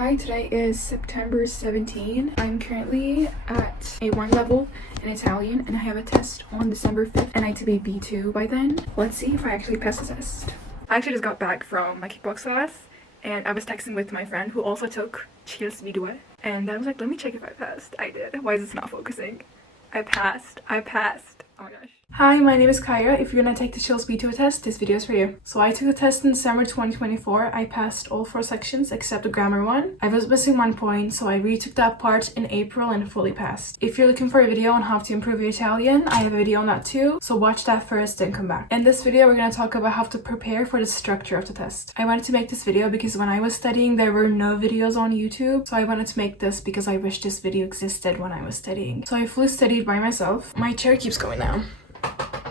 Hi, today is September 17. I'm currently at A1 level in Italian and I have a test on December 5th and I need to be B2 by then. Let's see if I actually pass the test. I actually just got back from my kickbox class and I was texting with my friend who also took CILS B2 and I was like, let me check if I passed. I did. Why is this not focusing? I passed. Oh my gosh. Hi, my name is Kayra. If you're gonna take the CILS B2 test, this video is for you. So I took the test in December 2024. I passed all 4 sections except the grammar one. I was missing 1 point, so I retook that part in April and fully passed. If you're looking for a video on how to improve your Italian, I have a video on that too, so watch that first, then come back. In this video, we're gonna talk about how to prepare for the structure of the test. I wanted to make this video because when I was studying, there were no videos on YouTube, so I wanted to make this because I wish this video existed when I was studying. So I fully studied by myself. My chair keeps going now.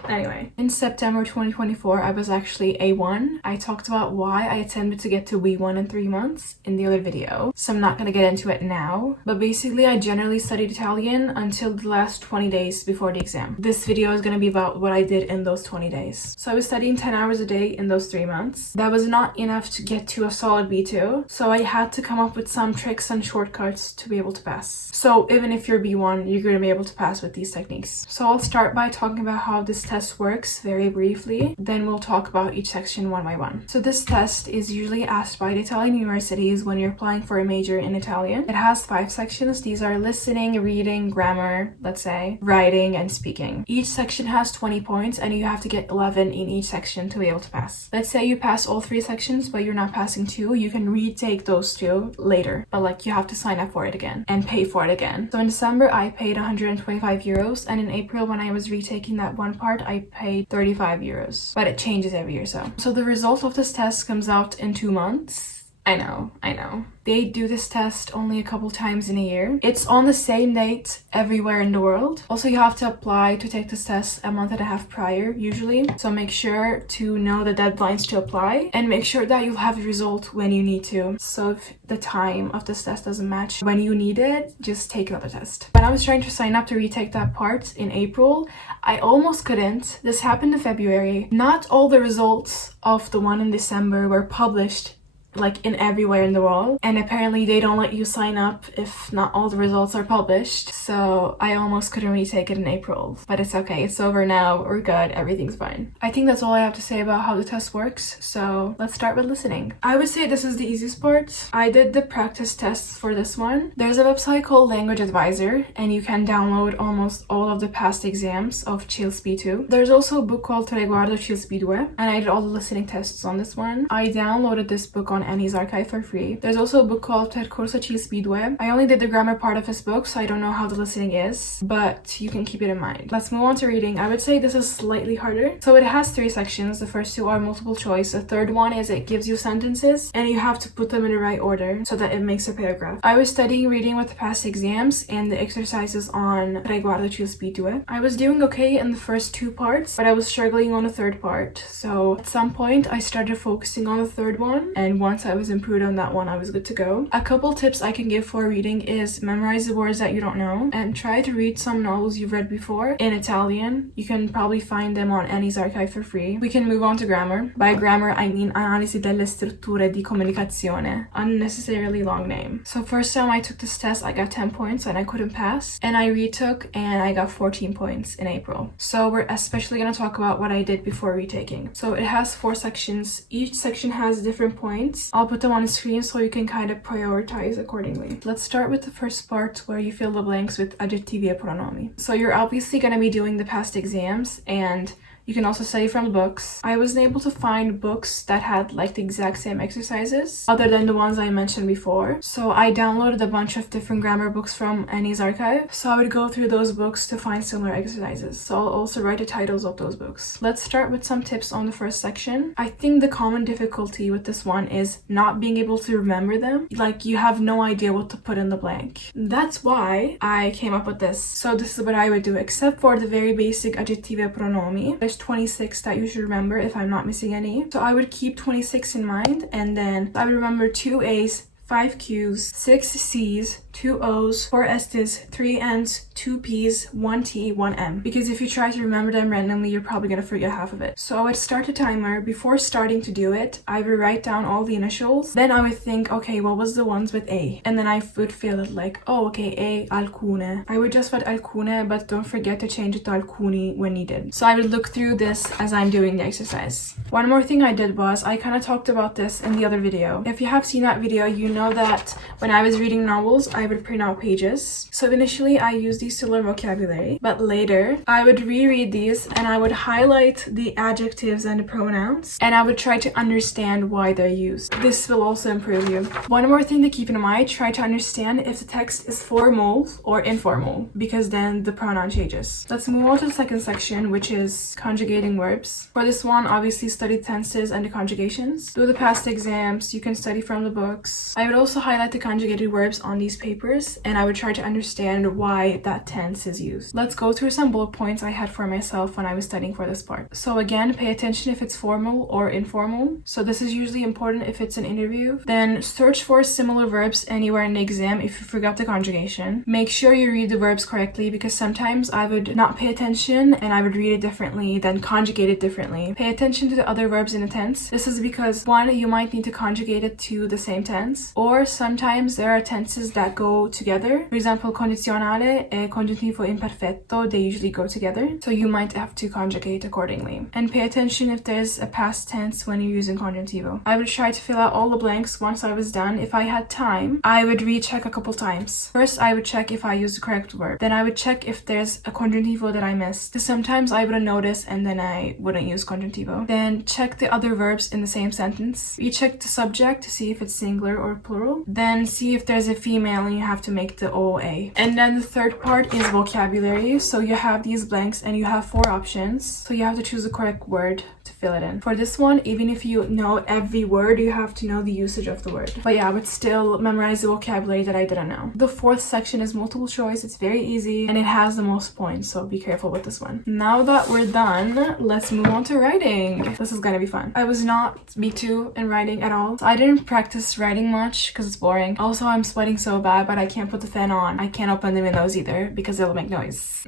Anyway, in September 2024, I was actually A1. I talked about why I attempted to get to B1 in 3 months in the other video, so I'm not gonna get into it now. But basically, I generally studied Italian until the last 20 days before the exam. This video is gonna be about what I did in those 20 days. So I was studying 10 hours a day in those 3 months. That was not enough to get to a solid B2, so I had to come up with some tricks and shortcuts to be able to pass. So even if you're B1, you're gonna be able to pass with these techniques. So I'll start by talking about how this test works very briefly, then we'll talk about each section one by one. So this test is usually asked by the Italian universities when you're applying for a major in Italian. It has 5 sections. These are listening, reading, grammar, let's say, writing, and speaking. Each section has 20 points and you have to get 11 in each section to be able to pass. Let's say you pass all 3 sections but you're not passing 2, you can retake those 2 later, but like you have to sign up for it again and pay for it again. So in December I paid 125 euros and in April when I was retaking that one part I paid 35 euros, but it changes every year. So the result of this test comes out in 2 months. I know. They do this test only a couple times in a year. It's on the same date everywhere in the world. Also, you have to apply to take this test a month and a half prior, usually. So make sure to know the deadlines to apply and make sure that you'll have the result when you need to. So if the time of this test doesn't match when you need it, just take another test. When I was trying to sign up to retake that part in April, I almost couldn't. This happened in February. Not all the results of the one in December were published like in everywhere in the world, and apparently they don't let you sign up if not all the results are published, so I almost couldn't retake it in April, but it's okay, it's over now, we're good, everything's fine. I think that's all I have to say about how the test works, so let's start with listening. I would say this is the easiest part. I did the practice tests for this one. There's a website called Language Advisor and you can download almost all of the past exams of CILS B2. There's also a book called Riguardo CILS B2 and I did all the listening tests on this one. I downloaded this book on Annie's archive for free. There's also a book called Percorso CILS B2. I only did the grammar part of this book, so I don't know how the listening is, but you can keep it in mind. Let's move on to reading. I would say this is slightly harder. So it has 3 sections. The first 2 are multiple choice. The third one is it gives you sentences and you have to put them in the right order so that it makes a paragraph. I was studying reading with the past exams and the exercises on Riguardo CILS B2. I was doing okay in the first 2 parts, but I was struggling on the third part. So at some point I started focusing on the third one, and once I was improved on that one, I was good to go. A couple tips I can give for reading is memorize the words that you don't know and try to read some novels you've read before in Italian. You can probably find them on Annie's archive for free. We can move on to grammar. By grammar, I mean analisi delle strutture di comunicazione. Unnecessarily long name. So first time I took this test, I got 10 points and I couldn't pass. And I retook and I got 14 points in April. So we're especially going to talk about what I did before retaking. So it has 4 sections. Each section has different points. I'll put them on the screen so you can kind of prioritize accordingly. Let's start with the first part where you fill the blanks with aggettivi e pronomi. So you're obviously going to be doing the past exams and you can also study from the books. I wasn't able to find books that had like the exact same exercises other than the ones I mentioned before. So I downloaded a bunch of different grammar books from Annie's archive. So I would go through those books to find similar exercises. So I'll also write the titles of those books. Let's start with some tips on the first section. I think the common difficulty with this one is not being able to remember them. Like you have no idea what to put in the blank. That's why I came up with this. So this is what I would do, except for the very basic aggettivi e pronomi. There's 26 that you should remember if I'm not missing any. So I would keep 26 in mind and then I would remember 2 A's, 5 Qs, 6 Cs, 2 Os, 4 Sts, 3 Ns, 2 Ps, 1 T, 1 M. Because if you try to remember them randomly, you're probably gonna forget half of it. So I would start a timer. Before starting to do it, I would write down all the initials. Then I would think, okay, what was the ones with A? And then I would feel it like, oh, okay, A, alcune. I would just put alcune, but don't forget to change it to alcuni when needed. So I would look through this as I'm doing the exercise. One more thing I did was, I kind of talked about this in the other video. If you have seen that video, you know that when I was reading novels, I would print out pages. So initially I used these to learn vocabulary, but later I would reread these and I would highlight the adjectives and the pronouns, and I would try to understand why they're used. This will also improve you. One more thing to keep in mind, try to understand if the text is formal or informal, because then the pronoun changes. Let's move on to the second section, which is conjugating verbs. For this one, obviously study tenses and the conjugations. Do the past exams, you can study from the books. I would also highlight the conjugated verbs on these papers, and I would try to understand why that tense is used. Let's go through some bullet points I had for myself when I was studying for this part. So again, pay attention if it's formal or informal. So this is usually important if it's an interview. Then search for similar verbs anywhere in the exam if you forgot the conjugation. Make sure you read the verbs correctly, because sometimes I would not pay attention and I would read it differently, then conjugate it differently. Pay attention to the other verbs in the tense. This is because one, you might need to conjugate it to the same tense, or sometimes there are tenses that go together. For example, condizionale and congiuntivo imperfetto, they usually go together, so you might have to conjugate accordingly. And pay attention if there's a past tense when you're using congiuntivo. I would try to fill out all the blanks once I was done. If I had time, I would recheck a couple times. First, I would check if I used the correct verb. Then I would check if there's a congiuntivo that I missed, because sometimes I wouldn't notice and then I wouldn't use congiuntivo. Then check the other verbs in the same sentence. Recheck the subject to see if it's singular or plural. Then see if there's a female and you have to make the OA. And then the third part is vocabulary. So you have these blanks and you have 4 options. So you have to choose the correct word to fill it in. For this one, even if you know every word, you have to know the usage of the word. But yeah, I would still memorize the vocabulary that I didn't know. The 4th section is multiple choice. It's very easy and it has the most points, so be careful with this one. Now that we're done, let's move on to writing. This is gonna be fun. I was not B2 in writing at all. So I didn't practice writing much because it's boring. Also, I'm sweating so bad, but I can't put the fan on. I can't open the windows either because it'll make noise.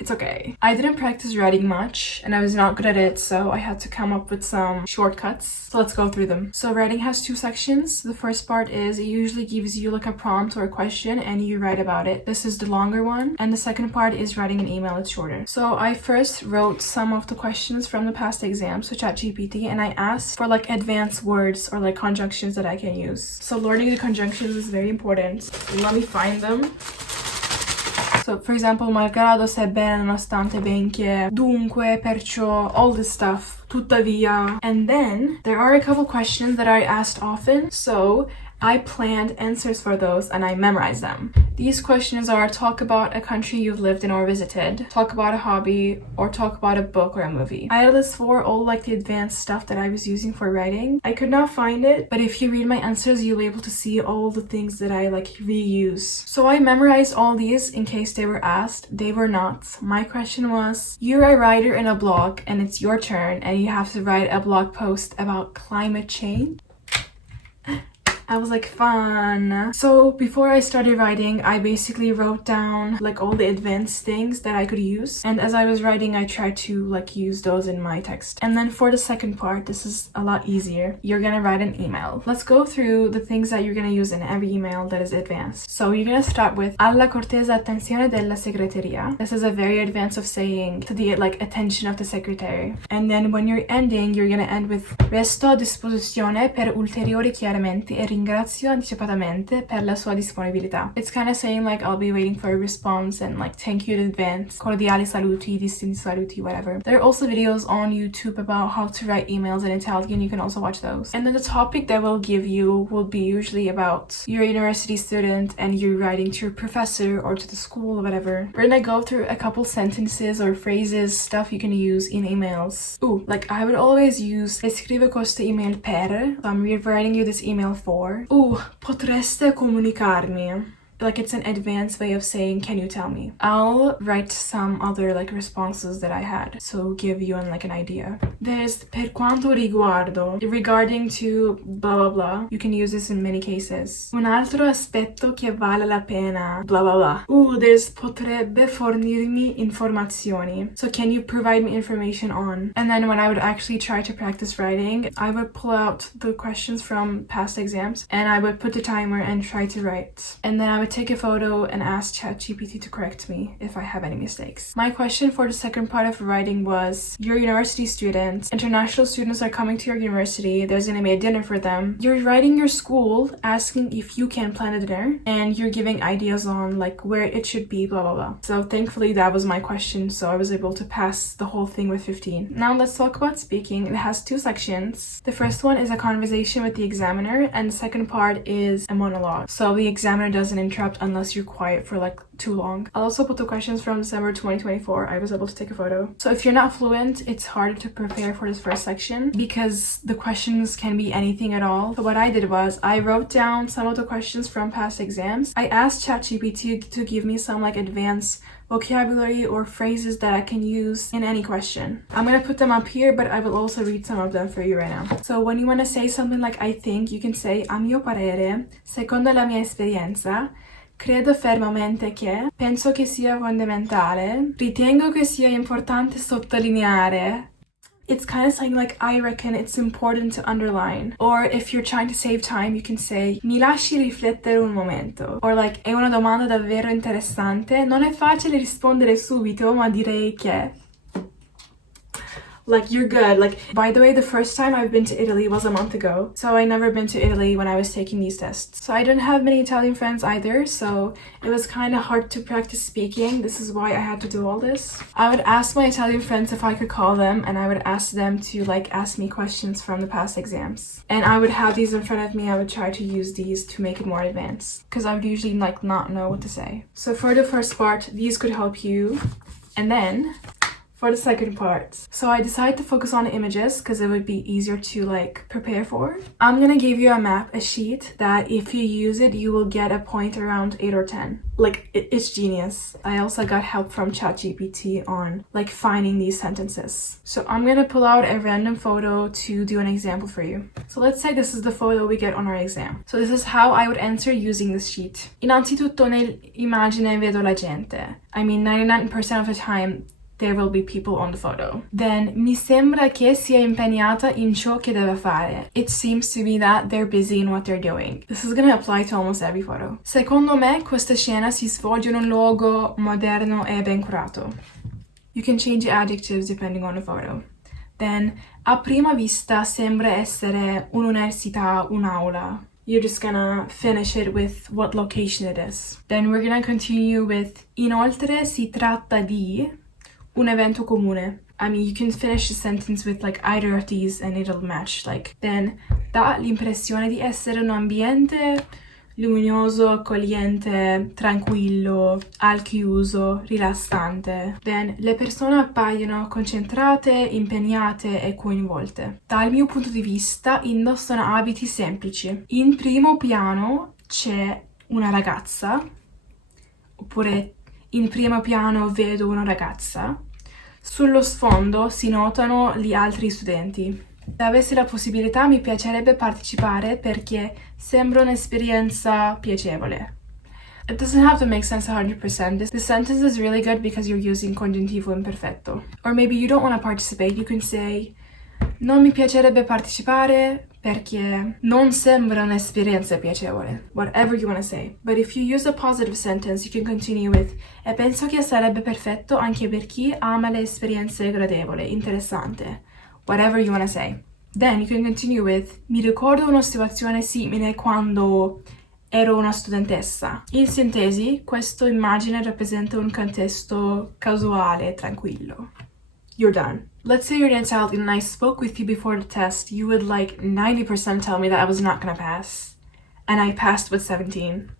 It's okay. I didn't practice writing much and I was not good at it, so I had to come up with some shortcuts. So let's go through them. So writing has 2 sections. The first part is it usually gives you like a prompt or a question and you write about it. This is the longer one. And the second part is writing an email. It's shorter. So I first wrote some of the questions from the past exams to ChatGPT, and I asked for like advanced words or like conjunctions that I can use. So learning the conjunctions is very important. Let me find them. So, for example, malgrado, sebbene, nonostante, benché, dunque, perciò, all this stuff, tuttavia. And then there are a couple questions that are asked often, so I planned answers for those and I memorized them. These questions are: talk about a country you've lived in or visited, talk about a hobby, or talk about a book or a movie. I had this for all like the advanced stuff that I was using for writing. I could not find it, but if you read my answers, you'll be able to see all the things that I like reuse. So I memorized all these in case they were asked. They were not. My question was: you're a writer in a blog and it's your turn and you have to write a blog post about climate change. I was like, fun. So before I started writing, I basically wrote down like all the advanced things that I could use. And as I was writing, I tried to like use those in my text. And then for the second part, this is a lot easier. You're gonna write an email. Let's go through the things that you're gonna use in every email that is advanced. So you're gonna start with alla cortese attenzione della segreteria. This is a very advanced of saying to the like attention of the secretary. And then when you're ending, you're gonna end with resto a disposizione per ulteriori chiarimenti e ringrazio anticipatamente per la sua disponibilità. It's kind of saying like I'll be waiting for a response and like thank you in advance. Cordiali saluti, distinti saluti, whatever. There are also videos on YouTube about how to write emails in Italian. You can also watch those. And then the topic that will give you will be usually about you're a university student and you're writing to your professor or to the school or whatever. We're gonna go through a couple sentences or phrases, stuff you can use in emails. Ooh, like I would always use scrive questo email per. So I'm rewriting you this email for. Potreste comunicarmi. like it's an advanced way of saying, can you tell me? I'll write some other like responses that I had, so give you like an idea. There's per quanto riguardo, regarding to blah blah blah. You can use this in many cases. Un altro aspetto che vale la pena, blah blah blah. There's potrebbe fornirmi informazioni. So can you provide me information on? And then when I would actually try to practice writing, I would pull out the questions from past exams and I would put the timer and try to write. And then I would take a photo and ask ChatGPT to correct me if I have any mistakes. My question for the second part of writing was, you're a university student, international students are coming to your university, there's gonna be a dinner for them. You're writing your school asking if you can plan a dinner and you're giving ideas on like where it should be, blah blah blah. So thankfully that was my question, so I was able to pass the whole thing with 15. Now let's talk about speaking. It has two sections. The first one is a conversation with the examiner and the second part is a monologue. So the examiner doesn't interrupt unless you're quiet for like too long. I'll also put the questions from December 2024. I was able to take a photo. So if you're not fluent, it's harder to prepare for this first section because the questions can be anything at all. So what I did was I wrote down some of the questions from past exams. I asked ChatGPT to give me some like advanced vocabulary or phrases that I can use in any question. I'm gonna put them up here, but I will also read some of them for you right now. So when you want to say something like I think, you can say a mio parere, secondo la mia esperienza, credo fermamente che, penso che sia fondamentale, ritengo che sia importante sottolineare. It's kind of saying like, I reckon it's important to underline. Or if you're trying to save time, you can say, mi lasci riflettere un momento. Or like, è una domanda davvero interessante. Non è facile rispondere subito, ma direi che. Like, you're good. Like, by the way, the first time I've been to Italy was a month ago. So I never been to Italy when I was taking these tests. So I didn't have many Italian friends either. So it was kind of hard to practice speaking. This is why I had to do all this. I would ask my Italian friends if I could call them. And I would ask them to like ask me questions from the past exams. And I would have these in front of me. I would try to use these to make it more advanced. Because I would usually like not know what to say. So for the first part, these could help you. And then for the second part, so I decided to focus on images because it would be easier to like prepare for. I'm gonna give you a map, a sheet that if you use it, you will get a point around 8 or 10. Like it's genius. I also got help from ChatGPT on like finding these sentences. So I'm gonna pull out a random photo to do an example for you. So let's say this is the photo we get on our exam. So this is how I would answer using this sheet. Innanzitutto nell'immagine vedo la gente. I mean 99% of the time there will be people on the photo. Then, mi sembra che sia impegnata in ciò che deve fare. It seems to me that they're busy in what they're doing. This is gonna apply to almost every photo. Secondo me, questa scena si svolge in un luogo moderno e ben curato. You can change the adjectives depending on the photo. Then, a prima vista sembra essere un'università, un'aula. You're just gonna finish it with what location it is. Then we're gonna continue with inoltre si tratta di un evento comune. I mean, you can finish the sentence with like either of these and it'll match. Like, then dà l'impressione di essere un ambiente luminoso, accogliente, tranquillo, al chiuso, rilassante. Then le persone appaiono concentrate, impegnate e coinvolte. Dal mio punto di vista indossano abiti semplici. In primo piano c'è una ragazza, oppure in primo piano vedo una ragazza. Sullo sfondo si notano gli altri studenti. Se avessi la possibilità mi piacerebbe partecipare perché sembra un'esperienza piacevole. It doesn't have to make sense 100%. This sentence is really good because you're using congiuntivo imperfetto. Or maybe you don't want to participate. You can say non mi piacerebbe partecipare perché non sembra un'esperienza piacevole. Whatever you want to say. But if you use a positive sentence, you can continue with e penso che sarebbe perfetto anche per chi ama le esperienze gradevole, interessante. Whatever you want to say. Then you can continue with mi ricordo una situazione simile quando ero una studentessa. In sintesi, questa immagine rappresenta un contesto casuale, tranquillo. You're done. Let's say you're in Italian and I spoke with you before the test. You would like 90% tell me that I was not gonna pass. And I passed with 17.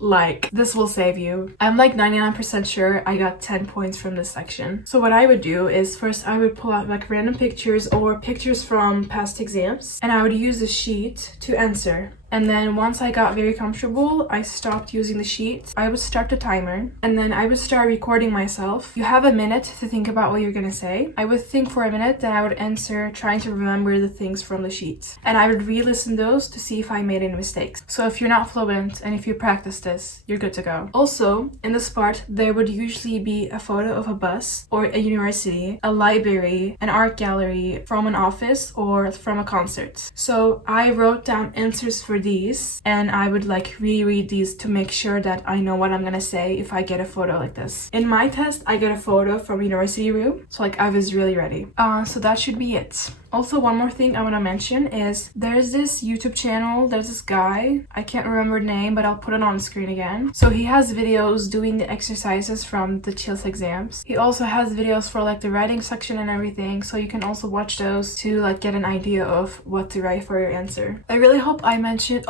Like, this will save you. I'm like 99% sure I got 10 points from this section. So what I would do is first I would pull out like random pictures or pictures from past exams and I would use a sheet to answer. And then once I got very comfortable, I stopped using the sheet. I would start the timer and then I would start recording myself. You have a minute to think about what you're gonna say. I would think for a minute, then I would answer, trying to remember the things from the sheet. And I would re-listen those to see if I made any mistakes. So if you're not fluent and if you practice this, you're good to go. Also, in this part, there would usually be a photo of a bus or a university, a library, an art gallery, from an office or from a concert. So I wrote down answers for these and I would like reread these to make sure that I know what I'm gonna say if I get a photo like this. In my test, I got a photo from a university room, so like I was really ready. So that should be it. Also, one more thing I want to mention is there's this YouTube channel, there's this guy, I can't remember the name, but I'll put it on screen again. So he has videos doing the exercises from the CILS exams. He also has videos for like the writing section and everything, so you can also watch those to like get an idea of what to write for your answer. I really hope I mentioned,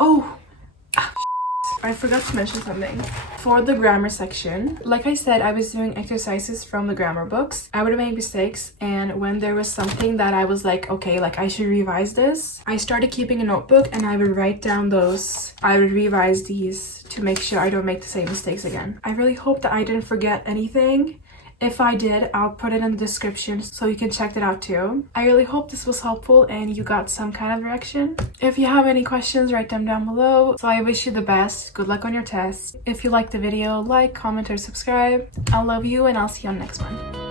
I forgot to mention something. For the grammar section, like I said, I was doing exercises from the grammar books. I would make mistakes, and when there was something that I was like, okay, like I should revise this, I started keeping a notebook and I would write down those. I would revise these to make sure I don't make the same mistakes again. I really hope that I didn't forget anything. If I did, I'll put it in the description so you can check it out too. I really hope this was helpful and you got some kind of direction. If you have any questions, write them down below. So I wish you the best. Good luck on your test. If you liked the video, like, comment, or subscribe. I love you and I'll see you on the next one.